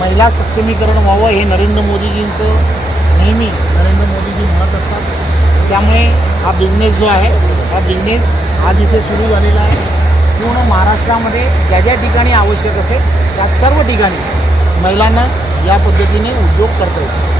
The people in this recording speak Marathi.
महिला सक्षमीकरण व्हावं हे नरेंद्र मोदीजींचं नेहमी नरेंद्र मोदीजी म्हणत असतात. त्यामुळे हा बिझनेस जो आहे हा बिझनेस आज इथे सुरू झालेला आहे. पूर्ण महाराष्ट्रामध्ये ज्या ज्या ठिकाणी आवश्यक असेल त्या सर्व ठिकाणी महिलांना या पद्धतीने उद्योग करता येतो.